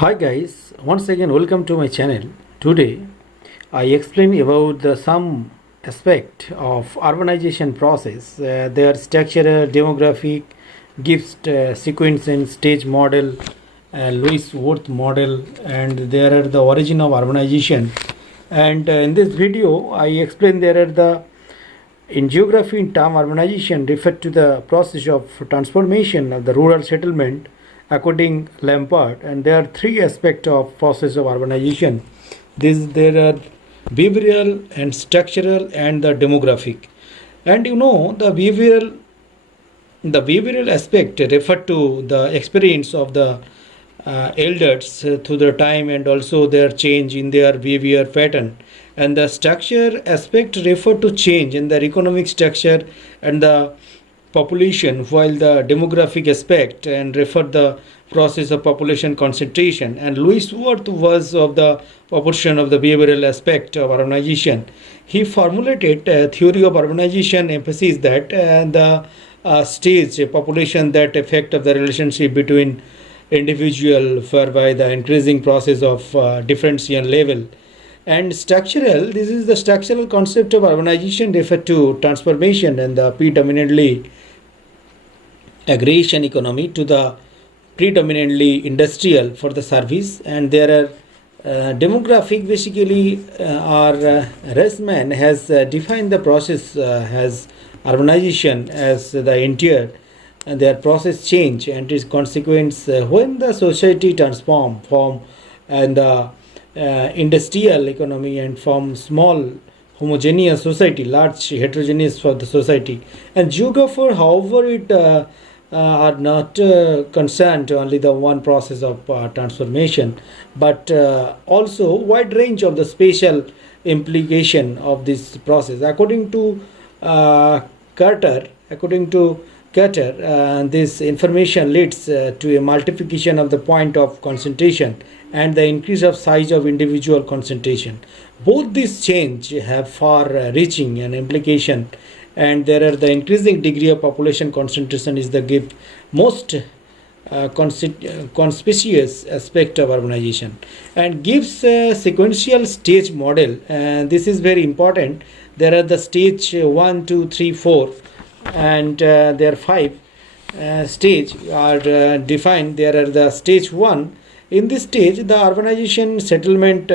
Hi guys, once again welcome to my channel. Today I explain about some aspect of urbanization process, their structure, demographic, gift sequence and stage model, Lewis Worth model, and there are the origin of urbanization. And in this video I explain there are the in geography in term urbanization refer to the process of transformation of the rural settlement according Lampard, and there are three aspects of process of urbanization. There are behavioral and structural and the demographic. And the behavioral aspect refer to the experience of the elders through the time and also their change in their behavior pattern, and the structure aspect refer to change in their economic structure and the population, while the demographic aspect and refer the process of population concentration. And Lewis Worth was of the proportion of the behavioral aspect of urbanization. He formulated a theory of urbanization emphasis that the stage population that effect of the relationship between individual whereby the increasing process of differentiation level. And structural, this is the structural concept of urbanization refer to transformation and the predominantly aggregation economy to the predominantly industrial for the service. And there are demographic basically Resman has defined the process as urbanization as the interior and their process change and its consequence when the society transform from and the industrial economy and from small homogeneous society large heterogeneous for the society. And geographer however it are not concerned to only the one process of transformation, but also wide range of the spatial implication of this process according to Carter. This information leads to a multiplication of the point of concentration and the increase of size of individual concentration. Both these change have far-reaching an implication, and there are the increasing degree of population concentration is the give most conspicuous aspect of urbanization, and gives a sequential stage model. And this is very important. There are the stage 1, 2, 3, 4, and there are five stage are defined. There are the stage 1. In this stage the urbanization settlement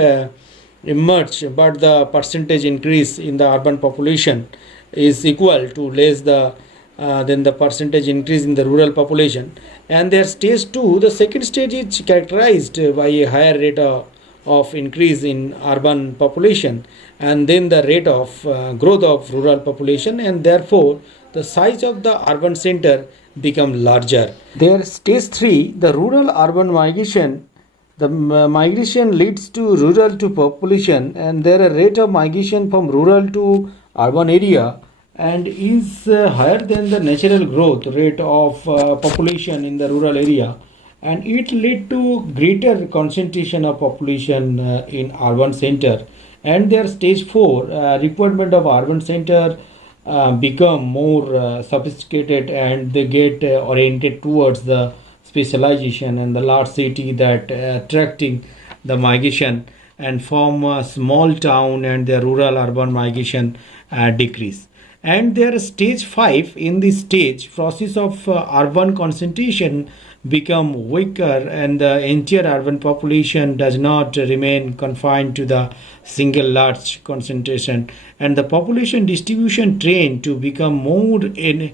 emerged, but the percentage increase in the urban population is equal to less than the percentage increase in the rural population. And their stage 2, the second stage, is characterized by a higher rate of increase in urban population and then the rate of growth of rural population, and therefore the size of the urban center become larger. Their stage 3, the rural urban migration, the migration leads to rural to population, and there a rate of migration from rural to urban area and is higher than the natural growth rate of population in the rural area, and it lead to greater concentration of population in urban center. And their stage 4, requirement of urban center become more sophisticated, and they get oriented towards the specialization and the large city that attracting the migration, and from a small town and the rural urban migration decrease. And their stage 5, in this stage process of urban concentration become weaker, and the entire urban population does not remain confined to the single large concentration, and the population distribution trend to become more in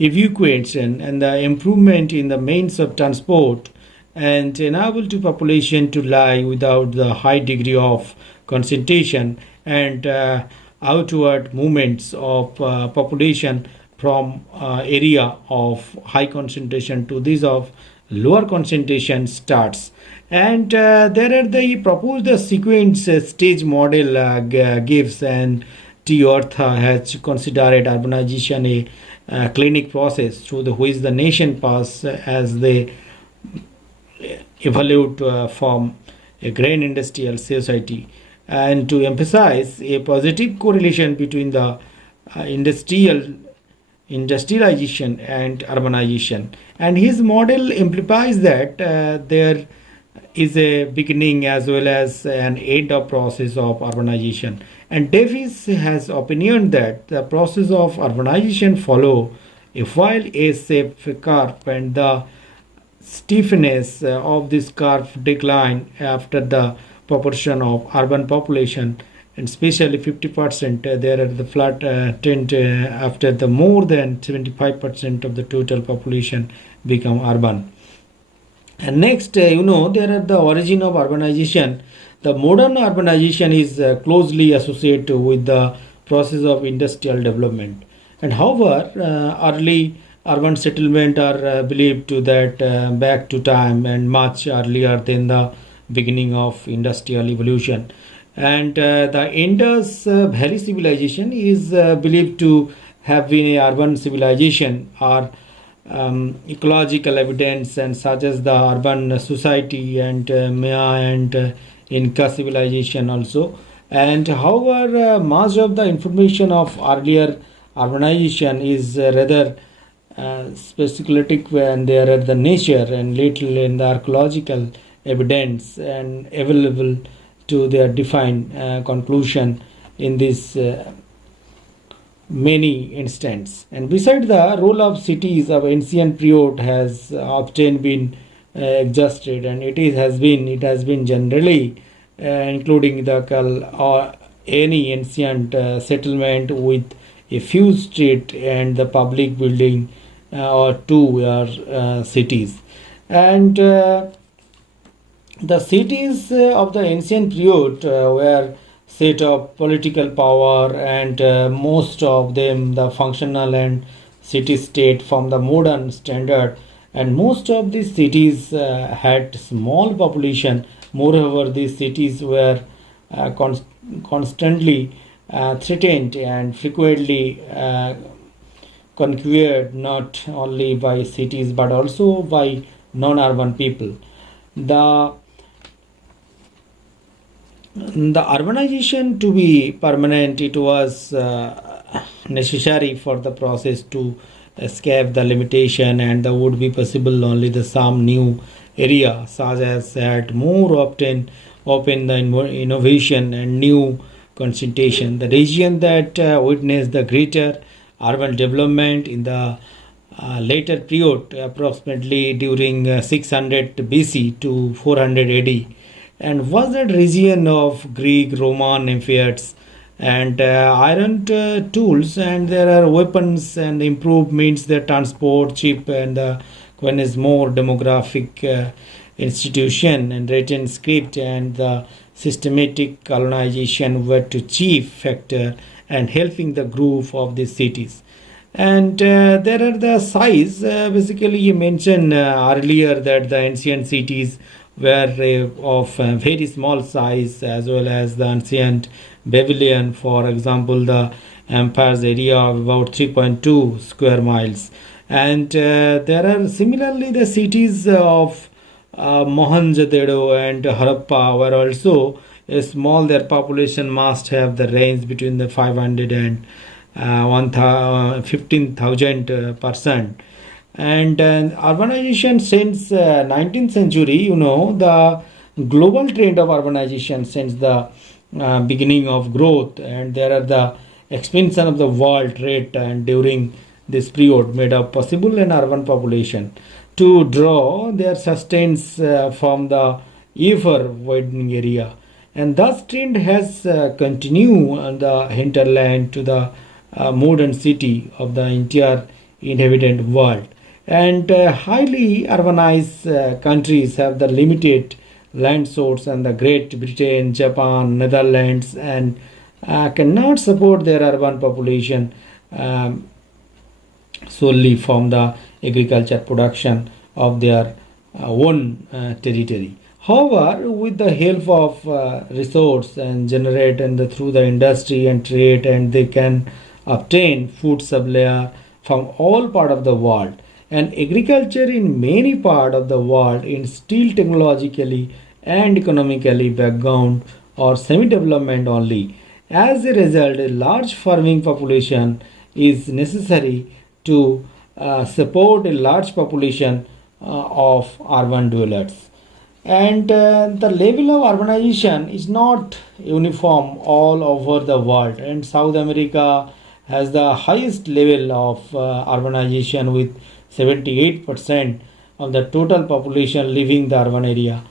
evacuation and the improvement in the means of transport and enable to population to lie without the high degree of concentration, and outward movements of population from area of high concentration to these of lower concentration starts. And there are the proposed sequence stage model gives, and T. Ortha has considered urbanization a clinic process through which the nation pass as they evolve from a grain industrial society, and to emphasize a positive correlation between the industrial industrialization and urbanization. And his model implies that there is a beginning as well as an end of process of urbanization. And Davis has opinion that the process of urbanization follow a while A-shaped curve, and the steepness of this curve decline after the proportion of urban population, and especially 50% there are the flat trend after the more than 75% of the total population become urban. And next, there are the origin of urbanization. The modern urbanization is closely associated with the process of industrial development. And however, early urban settlement are believed to that back to time and much earlier than the beginning of industrial evolution. And the Indus Valley civilization is believed to have been a urban civilization or ecological evidence and such as the urban society and Maya and Inca civilization also. And however, much of the information of earlier urbanization is rather speculative, and there are the nature and little in the archaeological evidence and available to their defined conclusion in this many instances. And beside the role of cities of ancient period has often been exhausted, and it has been generally including the or any ancient settlement with a few street and the public building or two cities. And the cities of the ancient period were set of political power, and most of them the functional and city state from the modern standard. And most of these cities had small population. Moreover, these cities were constantly threatened and frequently conquered not only by cities but also by non-urban people. The urbanization to be permanent, it was necessary for the process to escape the limitation, and that would be possible only the some new area such as had more often open the innovation and new concentration. The region that witnessed the greater urban development in the later period, approximately during 600 BC to 400 AD, and was that region of Greek Roman empires and iron tools, and there are weapons and improved means the transport cheap, and when is more demographic institution and written script and the systematic colonization were to chief factor and helping the growth of these cities. And there are the size. Basically, you mentioned earlier that the ancient cities were of very small size, as well as the ancient Babylon, for example, the empire's area of about 3.2 square miles. And there are similarly the cities of Mohenjo-daro and Harappa were also small. Their population must have the range between the 500 and 15,000%. And urbanization since 19th century, the global trend of urbanization since the beginning of growth, and there are the expansion of the world rate, and during this period made up possible an urban population to draw their sustains from the ever widening area, and thus trend has continued on the hinterland to the modern city of the entire inhabited world. And highly urbanized countries have the limited land source, and the Great Britain, Japan, Netherlands, and cannot support their urban population solely from the agriculture production of their own territory. However, with the help of resource and generate and through the industry and trade, and they can obtain food supply from all part of the world. And agriculture in many part of the world is still technologically and economically background or semi-development only. As a result, a large farming population is necessary to support a large population of urban dwellers. And the level of urbanization is not uniform all over the world, and South America has the highest level of urbanization with 78% of the total population living the urban area,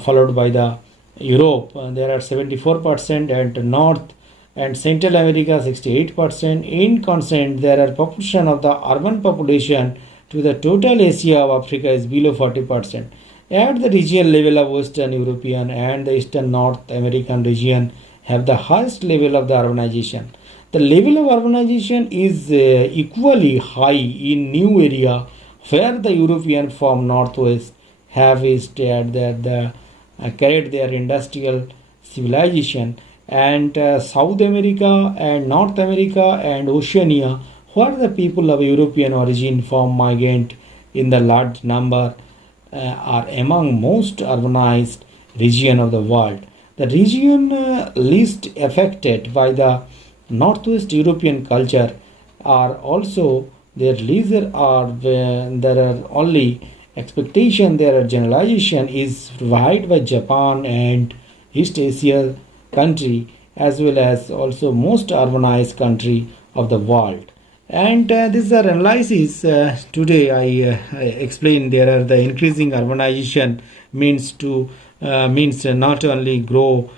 followed by the Europe. There are 74%, and North and Central America 68%. In constant, there are proportion of the urban population to the total Asia of Africa is below 40%. At the regional level of Western European and the Eastern North American region have the highest level of the urbanization. The level of urbanization is equally high in new area where the European from Northwest have stayed carried their industrial civilization, and South America and North America and Oceania where the people of European origin from migrant in the large number are among most urbanized region of the world. The region least affected by the Northwest European culture are also their leisure are there are only expectation their generalization is provided by Japan and East Asia country as well as also most urbanized country of the world. And these are analysis. Today I explain there are the increasing urbanization means not only grow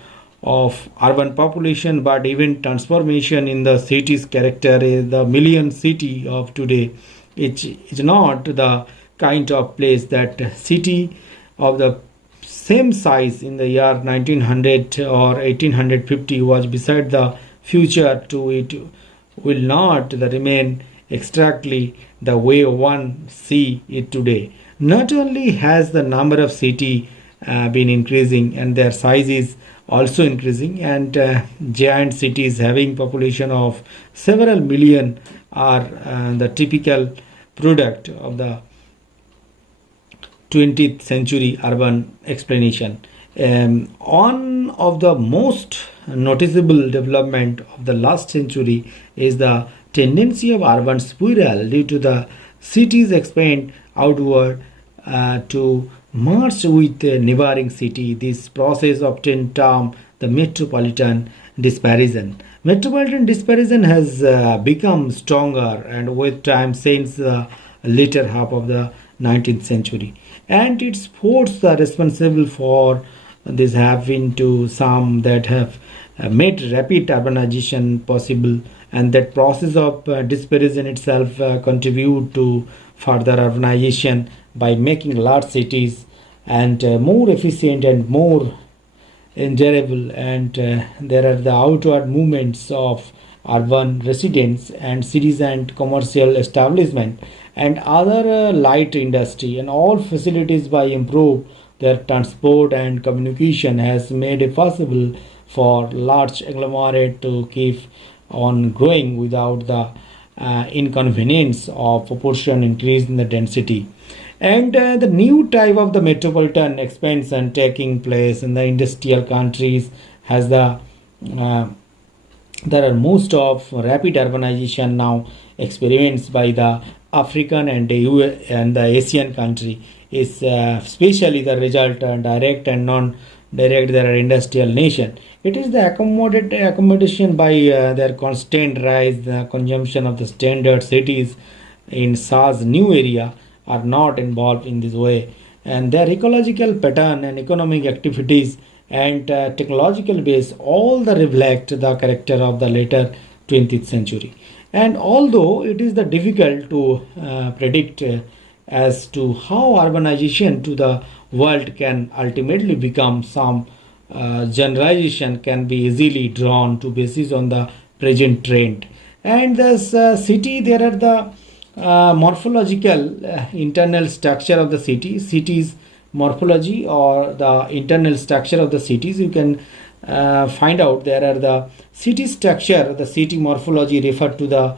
of urban population but even transformation in the city's character. The million city of today it is not the kind of place that city of the same size in the year 1900 or 1850 was. Beside the future to it will not remain exactly the way one see it today. Not only has the number of city been increasing and their size is also increasing, and giant cities having population of several million are the typical product of the 20th century urban explanation. One of the most noticeable development of the last century is the tendency of urban spiral due to the cities expand outward to merge with the neighboring city. This process often termed the metropolitan dispersion. Metropolitan dispersion has become stronger and with time since the later half of the 19th century, and its forces are responsible for this have been to some that have made rapid urbanization possible, and that process of dispersion itself contribute to further urbanization by making large cities and more efficient and more endurable, and there are the outward movements of urban residents and cities and commercial establishment and other light industry and all facilities by improve their transport and communication has made it possible for large agglomerate to keep on growing without the inconvenience of proportion increase in the density. And the new type of the metropolitan expansion taking place in the industrial countries has uh, there are most of rapid urbanization now experienced by the African and and the Asian country is especially the result direct and non-direct there are industrial nation. It is the accommodation by their constant rise, the consumption of the standard cities in such new area are not involved in this way, and their ecological pattern and economic activities and technological base all the reflect the character of the later 20th century. And although it is the difficult to predict as to how urbanization to the world can ultimately become, some generalization can be easily drawn to basis on the present trend. And this city there are the morphological internal structure of the cities morphology or the internal structure of the cities you can find out. There are the city structure, the city morphology refer to the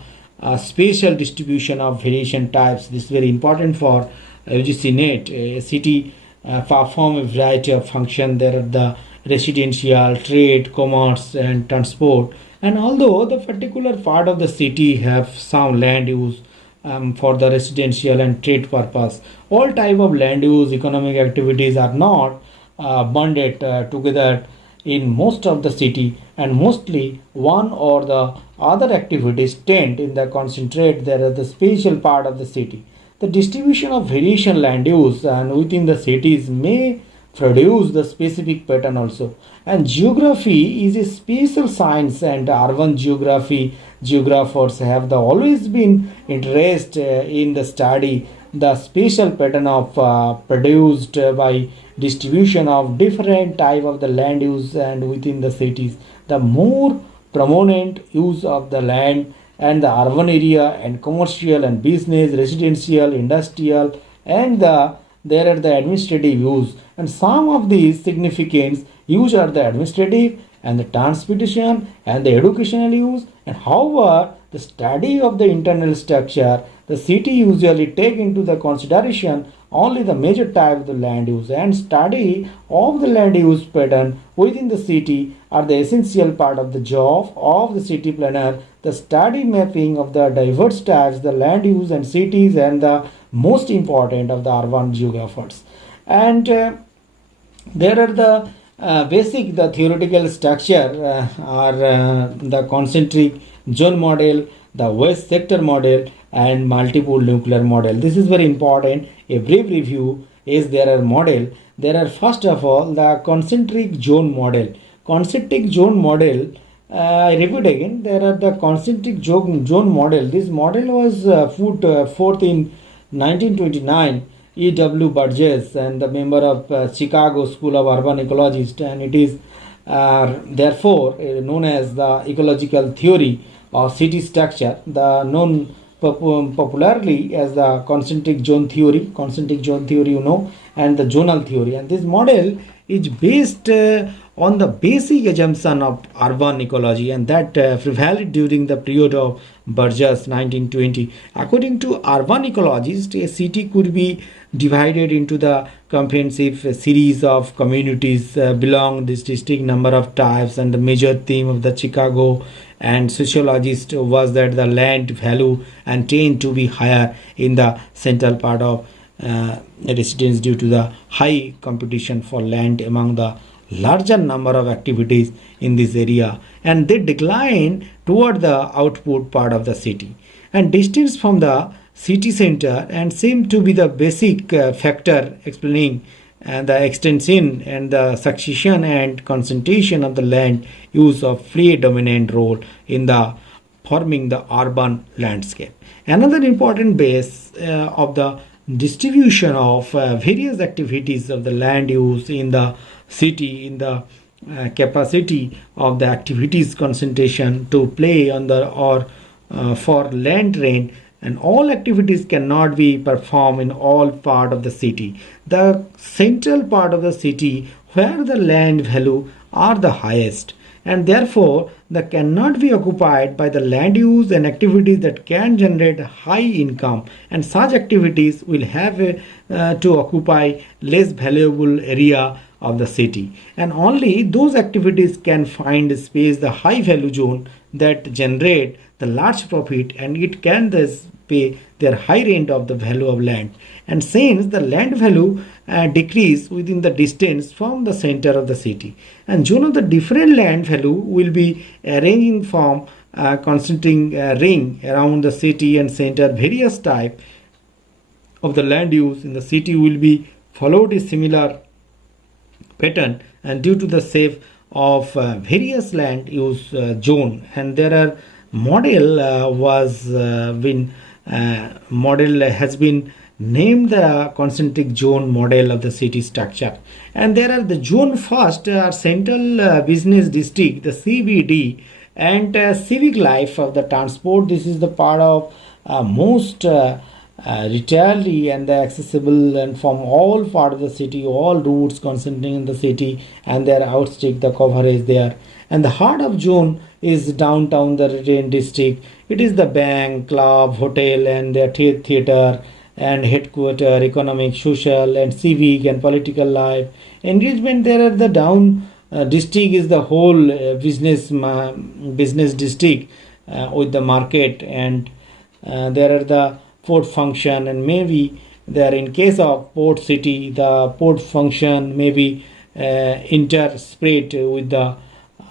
spatial distribution of variation types. This is very important for UGC NET. A city perform a variety of function. There are the residential, trade, commerce and transport, and although the particular part of the city have some land use for the residential and trade purpose. All type of land use economic activities are not bonded together in most of the city, and mostly one or the other activities tend in the concentrate there are the spatial part of the city. The distribution of variation land use and within the cities may produce the specific pattern also. And geography is a special science, and urban geography geographers have always been interested in the study the spatial pattern of produced by distribution of different type of the land use and within the cities. The more prominent use of the land and the urban area and commercial and business, residential, industrial, and there are the administrative use. And some of these significance use are the administrative and the transportation and the educational use. And however, the study of the internal structure, the city usually take into the consideration only the major type of the land use, and study of the land use pattern within the city are the essential part of the job of the city planner. The study mapping of the diverse types, the land use and cities, and the most important of the urban geographers. And there are the basic the theoretical structure are the concentric zone model, the west sector model, and multiple nuclear model. This is very important. A brief review is there are model. There are first of all the concentric zone model. Concentric zone model. I repeat again. There are the concentric zone model. This model was put forth in 1929. E.W. Burgess and the member of Chicago School of Urban Ecologist, and it is therefore known as the ecological theory of city structure, the known popularly as the concentric zone theory. Concentric zone theory, and the zonal theory. And this model is based on the basic assumption of urban ecology, and that prevailed during the period of Burgess 1920. According to urban ecologists, a city could be divided into the comprehensive series of communities belong this distinct number of types, and the major theme of the Chicago and sociologist was that the land value and tend to be higher in the central part of residence due to the high competition for land among the larger number of activities in this area, and they decline toward the output part of the city and distance from the city center, and seem to be the basic factor explaining the extension and the succession and concentration of the land use of play a dominant role in the forming the urban landscape. Another important base of the distribution of various activities of the land use in the city in the capacity of the activities concentration to play on the or for land rent, and all activities cannot be performed in all part of the city. The central part of the city where the land value are the highest, and therefore they cannot be occupied by the land use and activities that can generate high income, and such activities will have to occupy less valuable area of the city, and only those activities can find space the high value zone that generate the large profit, and it can thus pay their high rent of the value of land. And since the land value decrease within the distance from the center of the city, and zone of the different land value will be arranging from concentrating ring around the city and center. Various type of the land use in the city will be followed a similar pattern, and due to the shape of various land use zone, and there are model model has been named the concentric zone model of the city structure. And there are the zone first are central business district, the CBD, and civic life of the transport. This is the part of most retailly and accessible, and from all part of the city, all routes concentrating in the city, and their outstick the coverage there. And the heart of zone is downtown the retail district. It is the bank, club, hotel, and the theater and headquarter, economic, social, and civic and political life engagement. There are the down district is the whole business district with the market, and there are the port function, and maybe there in case of port city the port function may be interspread with the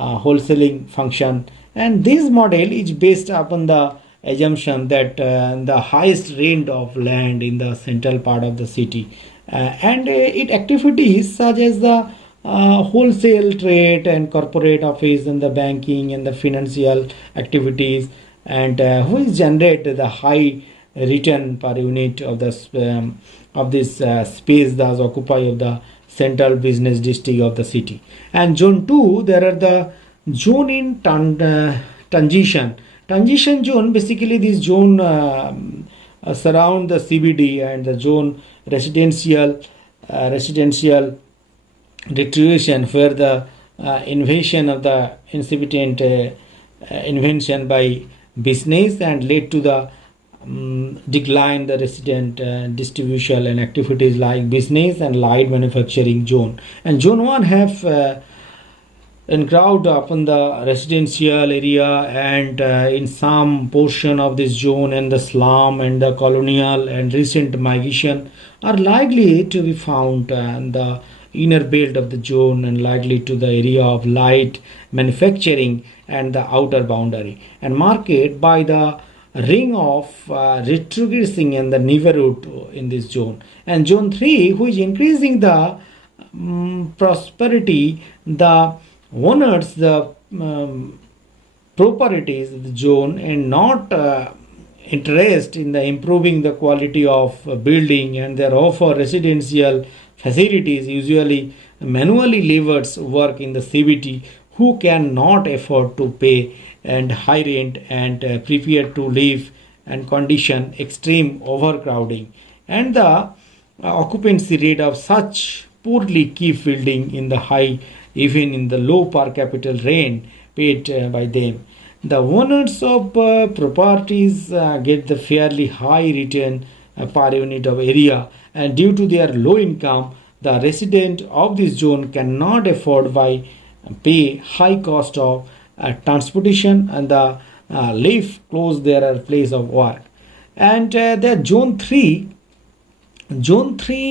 wholesaling function. And this model is based upon the assumption that the highest rent of land in the central part of the city, and it activities such as the wholesale trade and corporate office and the banking and the financial activities, and which generate the high return per unit of the of this space thus occupy of the central business district of the city. And zone 2, there are the zone in transition zone. Basically this zone surround the CBD, and the zone residential deterioration where the invasion of the incipient invention by business and led to the decline the resident distribution and activities like business and light manufacturing zone. And zone 1 have encroached upon the residential area, and in some portion of this zone and the slum and the colonial and recent migration are likely to be found in the inner belt of the zone, and likely to the area of light manufacturing and the outer boundary, and marked by the ring of retrogressing and the neighborhood in this zone. And zone 3, which increasing the prosperity, the owners the properties of the zone, and not interest in the improving the quality of building, and their offer residential facilities, usually manually labored work in the CBT, who cannot afford to pay and high rent and prepared to live and condition extreme overcrowding, and the occupancy rate of such poorly keep building in the high, even in the low per capita rent paid by them. The owners of properties get the fairly high return per unit of area, and due to their low income, the resident of this zone cannot afford by pay high cost of transportation and the live close their place of work. And the zone 3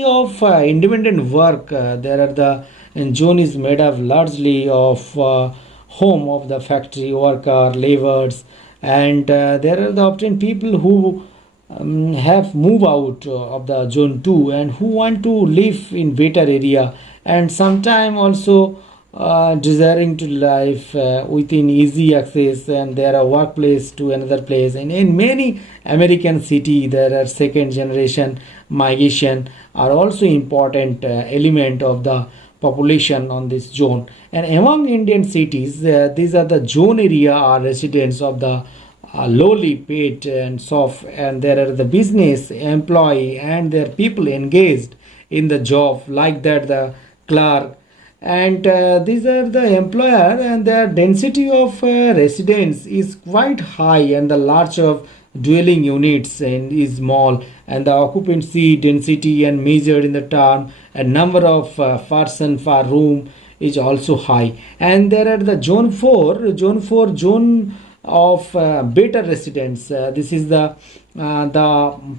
of independent work, there are the and zone is made up largely of home of the factory worker laborers, and there are the often people who have moved out of the zone 2 and who want to live in better area, and sometime also desiring to live within easy access and there are workplace to another place. And in many American city there are second generation migration are also important element of the population on this zone. And among Indian cities, these are the zone area are residents of the lowly paid and soft, and there are the business employee and their people engaged in the job like that the clerk, and these are the employer, and their density of residents is quite high, and the large of dwelling units and is small, and the occupancy density and measured in the term and number of person per room is also high. And there are the zone 4 zone of better residents. This is the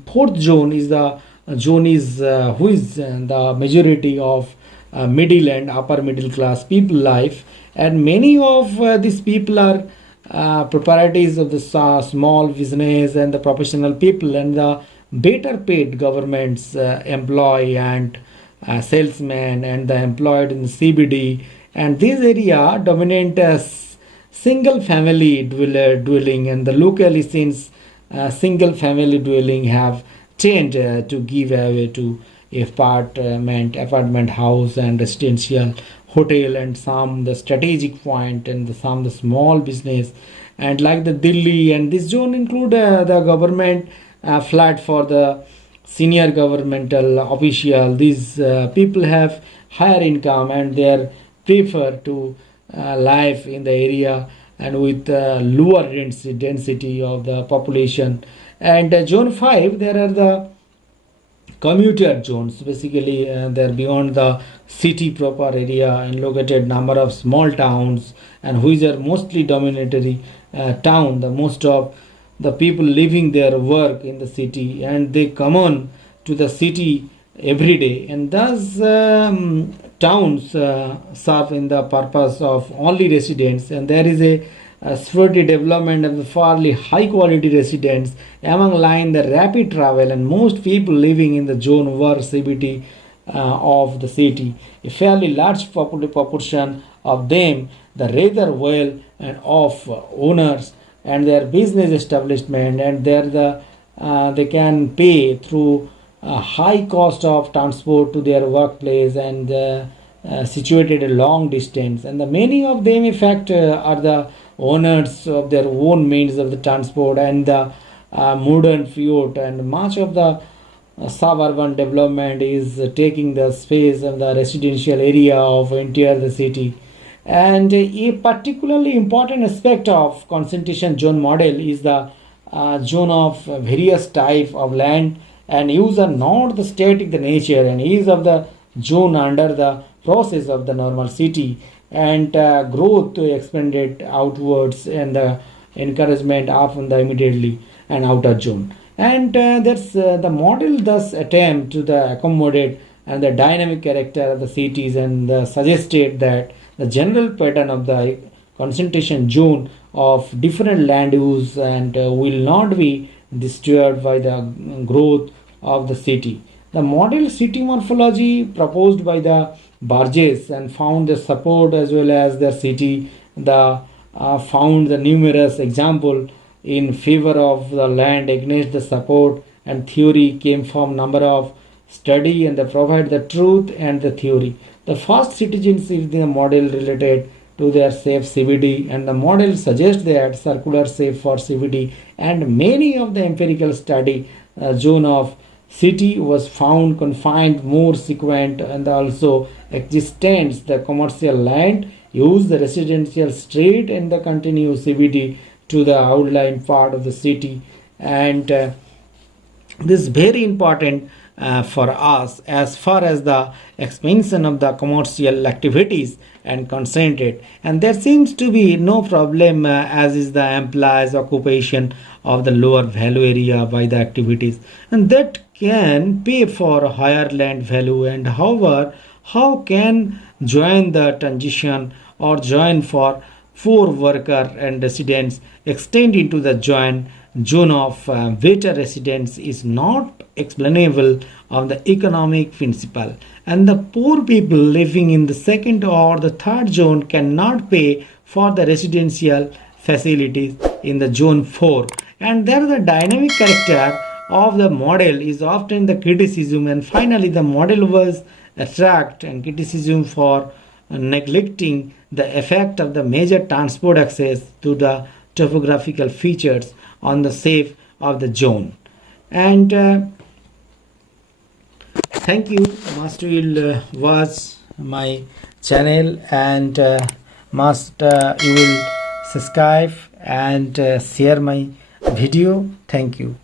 fourth zone is the zone is who is the majority of middle and upper middle class people life, and many of these people are proprietors of the small business and the professional people, and the better paid governments employee and salesmen and the employed in the CBD, and this area dominate as single family dwelling, and the locally since single family dwelling have tended to give away to apartment house and residential hotel, and some the strategic point, and some the small business, and like the Delhi. And this zone include the government flat for the senior governmental official. These people have higher income and they are prefer to live in the area and with lower density of the population. And zone 5, there are the commuter zones. Basically they're beyond the city proper area and located number of small towns, and which are mostly dominatory town. The most of the people living their work in the city, and they come on to the city every day, and thus towns serve in the purpose of only residents, and there is a steady development of the fairly high quality residents among line the rapid travel, and most people living in the zone were CBT of the city. A fairly large proportion of them, the rather well and of owners and their business establishment, and they can pay through a high cost of transport to their workplace, and situated a long distance, and the many of them in fact are the owners of their own means of the transport and the modern field, and much of the suburban development is taking the space of the residential area of entire the city. And a particularly important aspect of concentration zone model is the zone of various type of land and use are not the static the nature, and is of the zone under the process of the normal city, and growth expanded outwards, and the encouragement often the immediately and outer zone, and that's the model thus attempt to the accommodate and the dynamic character of the cities, and suggested that the general pattern of the concentration zone of different land use and will not be disturbed by the growth of the city. The model city morphology proposed by the Burgess and found the support as well as the city. The found the numerous example in favor of the land against the support, and theory came from number of study, and they provide the truth and the theory. The first citizenship in the model related to their safe CBD, and the model suggests that circular safe for CBD, and many of the empirical study zone of city was found confined more sequent, and also existence the commercial land use the residential street and the continuous CBD to the outlying part of the city, and this is very important for us as far as the expansion of the commercial activities and concentrate, and there seems to be no problem as is the implies occupation of the lower value area by the activities, and that can pay for higher land value. And however, how can join the transition or join for worker and residents extend into the joint zone of better residents is not explainable on the economic principle, and the poor people living in the second or the third zone cannot pay for the residential facilities in the zone 4, and there the dynamic character of the model is often the criticism. And finally the model was attract and criticism for neglecting the effect of the major transport access to the topographical features on the shape of the zone. And thank you, must will watch my channel, and must you will subscribe and share my video. Thank you.